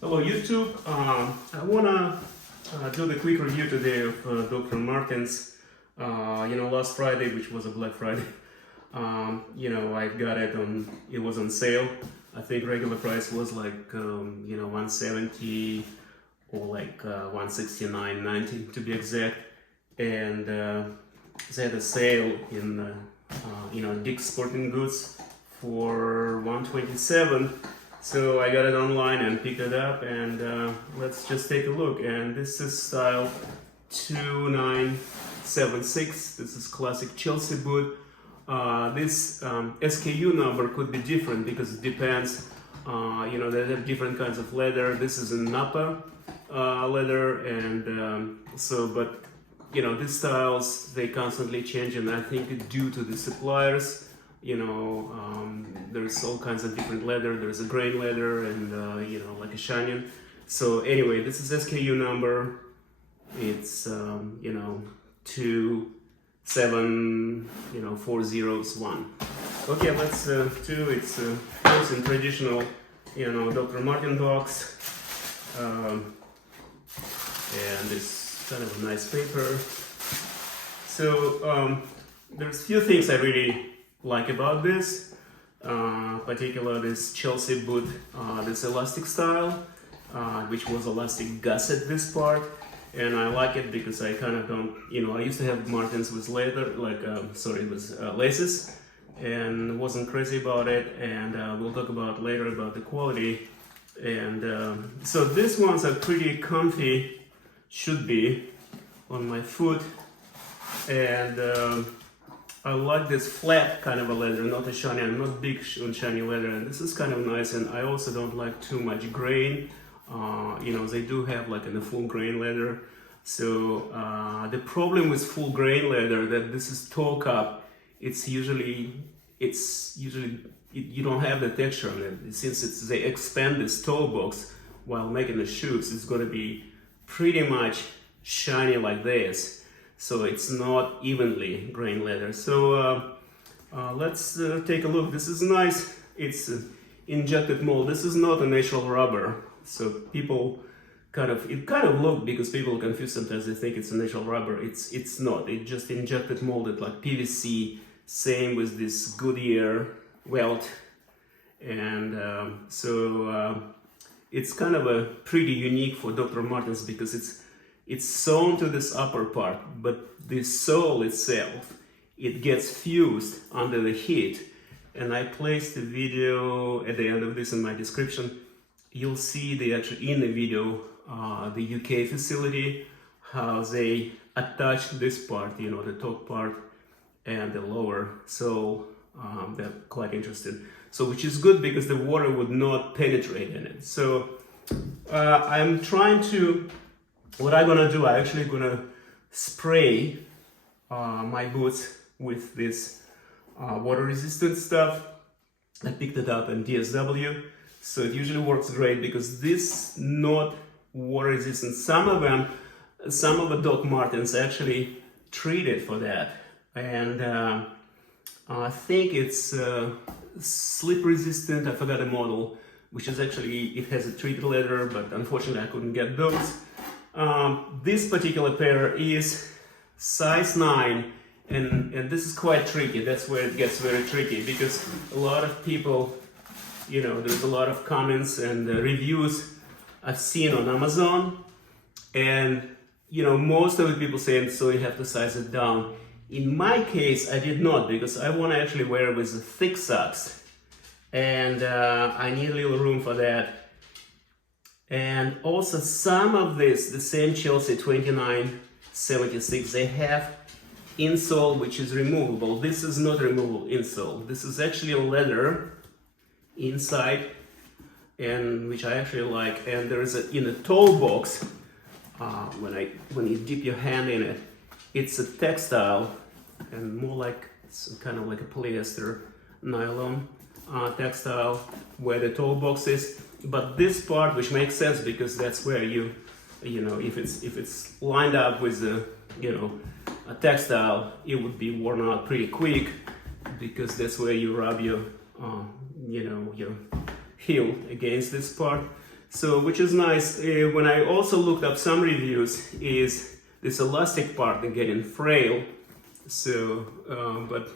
Hello YouTube, I wanna do the quick review today of Dr.Martens. Last Friday, which was a Black Friday, I got it it was on sale. I think regular price was like, 170 or like 169.90 to be exact. And they had a sale in, Dick's Sporting Goods for 127. So I got it online and picked it up, and let's just take a look. And this is style 2976. This is classic Chelsea boot. This SKU number could be different because it depends. They have different kinds of leather. This is a Nappa leather, and these styles, they constantly change, and I think it's due to the suppliers. There's all kinds of different leather. There's a grain leather and like a shiny. So anyway, this is SKU number. It's 27401. Okay, let's do it's comes in traditional Dr. Martens box, and it's kind of a nice paper. So there's few things I really like about this, particular this Chelsea boot, this elastic style, which was elastic gusset this part, and I like it because I kind of don't, I used to have Martens with leather, with laces, and wasn't crazy about it, and we'll talk about later about the quality. And so these ones are pretty comfy, should be, on my foot, and I like this flat kind of a leather, not a shiny. I'm not big on shiny leather, and this is kind of nice. And I also don't like too much grain. They do have like a full grain leather. So the problem with full grain leather that this is toe cup. It's usually you don't have the texture on it. Since they expand this toe box while making the shoes, it's going to be pretty much shiny like this. So it's not evenly grain leather. So let's take a look. This is nice. It's injected mold. This is not a natural rubber. So people kind of look, because people confuse sometimes. They think it's a natural rubber. It's not. It just injected molded like PVC. Same with this Goodyear Welt. And it's kind of a pretty unique for Dr. Martens because it's sewn to this upper part, but the sole itself, it gets fused under the heat. And I placed the video at the end of this in my description. You'll see in the video, the UK facility, how they attach this part, the top part and the lower sole. They're quite interesting. So, which is good because the water would not penetrate in it. So what I'm gonna do, I'm actually gonna spray my boots with this water resistant stuff. I picked it up in DSW, so it usually works great because this not water resistant. Some of the Doc Martens actually treated for that, and I think it's slip resistant. I forgot the model, which is actually, it has a treated leather, but unfortunately I couldn't get those. This particular pair is size 9, and this is quite tricky. That's where it gets very tricky, because a lot of people, there's a lot of comments and reviews I've seen on Amazon, and most of the people saying, so you have to size it down. In my case, I did not, because I want to actually wear it with thick socks, and I need a little room for that. And also some of this, the same Chelsea 2976, they have insole which is removable. This is not removable insole. This is actually a leather inside, and which I actually like. And there is in a toe box, when you dip your hand in it, it's a textile, and more like kind of like a polyester nylon textile where the toe box is. But this part, which makes sense because that's where if it's lined up with a textile, it would be worn out pretty quick, because that's where you rub your heel against this part. So, which is nice. When I also looked up some reviews, is this elastic part getting frail. So, but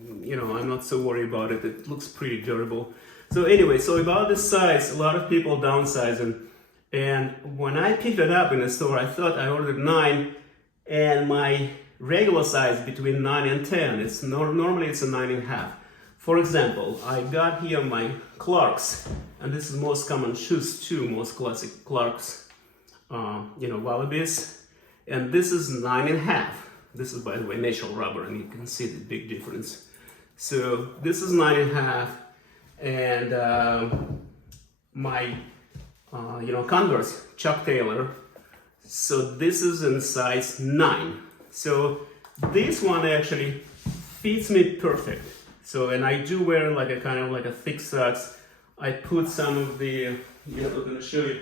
you know, I'm not so worried about it. It looks pretty durable. So anyway, so about this size, a lot of people downsizing. And when I picked it up in the store, I thought I ordered 9, and my regular size between 9 and 10. It's normally it's a 9.5. For example, I got here my Clarks, and this is most common shoes too, most classic Clarks, you know, Wallabies, and this is 9.5. This is, by the way, natural rubber, and you can see the big difference. So this is 9.5, and my you know, Converse Chuck Taylor. So this is in size 9. So this one actually fits me perfect. So, and I do wear like a kind of like a thick socks. I put some of the, you know, I'm gonna show you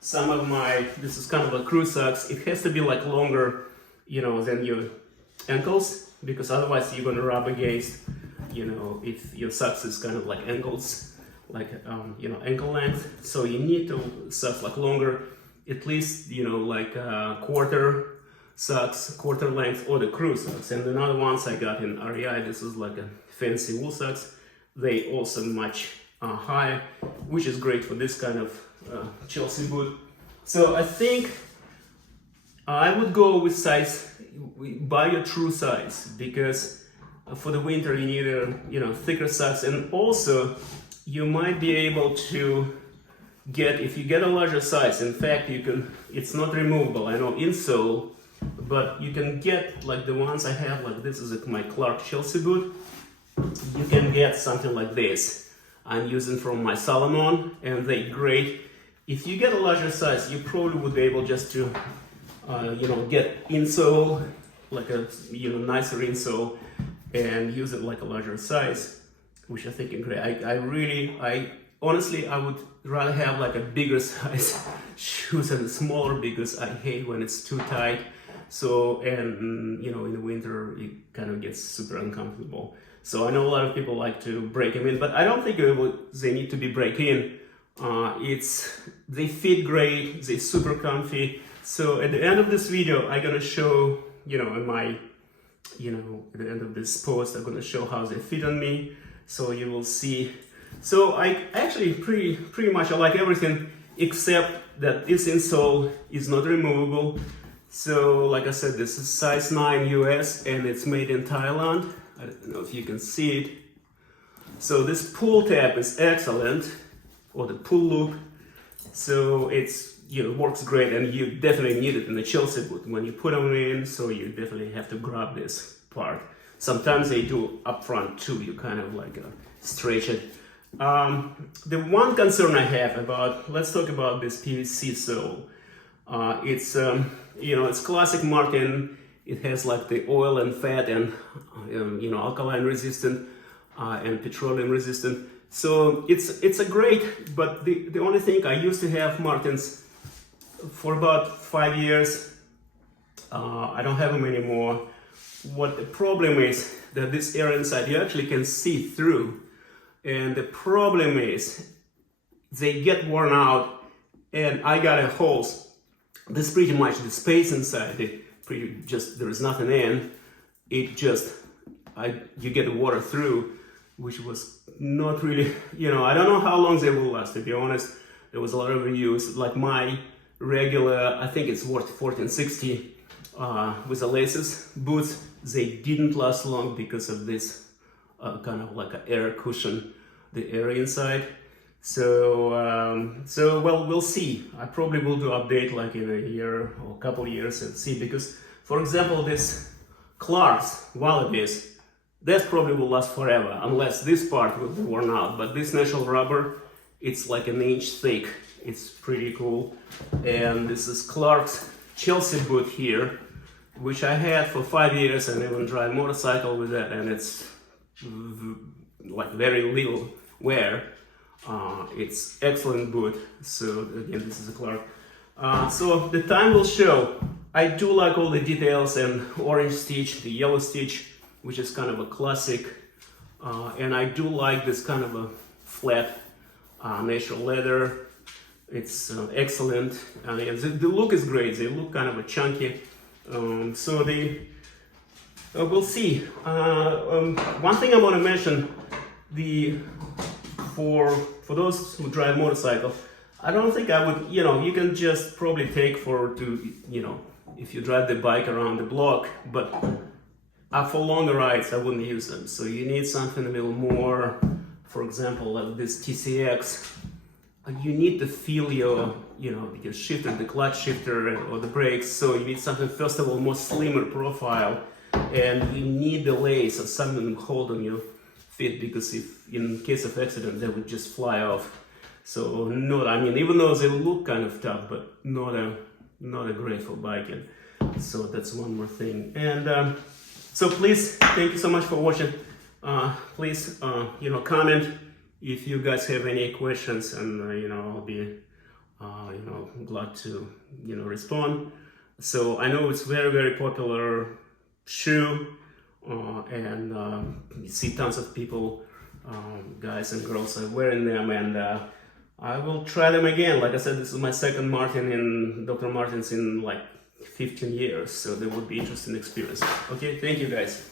some of my, this is kind of a crew socks. It has to be like longer, you know, than your ankles, because otherwise you're gonna rub against, you know, if your socks is kind of like ankles, like, you know, ankle length. So you need to socks like longer, at least, you know, like quarter socks, quarter length, or the crew socks. And the other ones I got in REI, this is like a fancy wool socks. They also much higher, which is great for this kind of Chelsea boot. So I think I would go with size, buy your true size, because for the winter you need a, you know, thicker socks, and also you might be able to get, if you get a larger size, in fact you can, it's not removable, I know, Insole, but you can get like the ones I have, like this is my Clark Chelsea boot. You can get something like this. I'm using from my Salomon, and they're great. If you get a larger size, you probably would be able just to, you know, get insole, like a, you know, nicer insole, and use it like a larger size, which I think is great. I honestly, I would rather have like a bigger size shoes than smaller, because I hate when it's too tight. So, and you know, in the winter, it kind of gets super uncomfortable. So I know a lot of people like to break them in, but I don't think they need to be break in. They fit great, they're super comfy. So at the end of this video, I'm gonna show, you know, in my, you know, at the end of this post, I'm gonna show how they fit on me. So you will see. So I actually pretty much I like everything except that this insole is not removable. So like I said, this is size 9 US, and it's made in Thailand. I don't know if you can see it. So this pull tab is excellent, or the pull loop. So it's, you know, works great, and you definitely need it in the Chelsea boot when you put them in. So you definitely have to grab this part. Sometimes they do up front too. You kind of like stretch it. The one concern I have about, let's talk about this PVC sole. It's you know, it's classic Martin. It has like the oil and fat and you know, alkaline resistant and petroleum resistant. So it's a great, but the only thing, I used to have Martens for about 5 years. I don't have them anymore. What the problem is that this air inside you actually can see through, and the problem is they get worn out, and I got a holes. This pretty much the space inside it. There is nothing in it, just you get the water through, which was not really, you know, I don't know how long they will last, to be honest. There was a lot of reviews, like my regular, I think it's worth 1460 with the laces boots, they didn't last long because of this kind of like an air cushion, the air inside. So well, we'll see. I probably will do update like in a year or a couple of years and see, because for example, this Clark's Wallabies, that probably will last forever, unless this part will be worn out. But this natural rubber, it's like an inch thick. It's pretty cool. And this is Clark's Chelsea boot here, which I had for 5 years, and even drive motorcycle with that, and it's like very little wear. It's excellent boot. So again, this is a Clark. So the time will show. I do like all the details and orange stitch, the yellow stitch, which is kind of a classic. And I do like this kind of a flat natural leather. It's excellent. And the look is great. They look kind of a chunky. So we'll see. One thing I want to mention, for those who drive motorcycle, I don't think I would, you can just probably take if you drive the bike around the block, but for longer rides, I wouldn't use them. So you need something a little more, for example, like this TCX. You need to feel your, your shifter, the clutch shifter or the brakes. So you need something, first of all, more slimmer profile, and you need the lace or something to hold on your feet, because if in case of accident, they would just fly off. So even though they look kind of tough, but not a great for biking. So that's one more thing. And so please, thank you so much for watching. Please, comment if you guys have any questions, and I'll be glad to respond. So I know it's very, very popular shoe, and you see tons of people, guys and girls, are wearing them, and I will try them again. Like I said, this is my second Marten in Dr. Martens in like 15 years, so there would be interesting experience. Okay, thank you guys.